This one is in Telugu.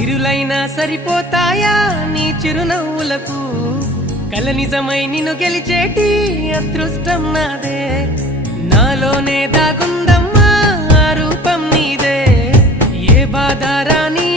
సిరులైనా సరిపోతాయా నీ చిరునవ్వులకు కల నిజమై నిన్ను గెలిచేటి అదృష్టం నాదే నాలోనే దాగుందమ్మా ఆ రూపం నీదే ఏ బాధ రాని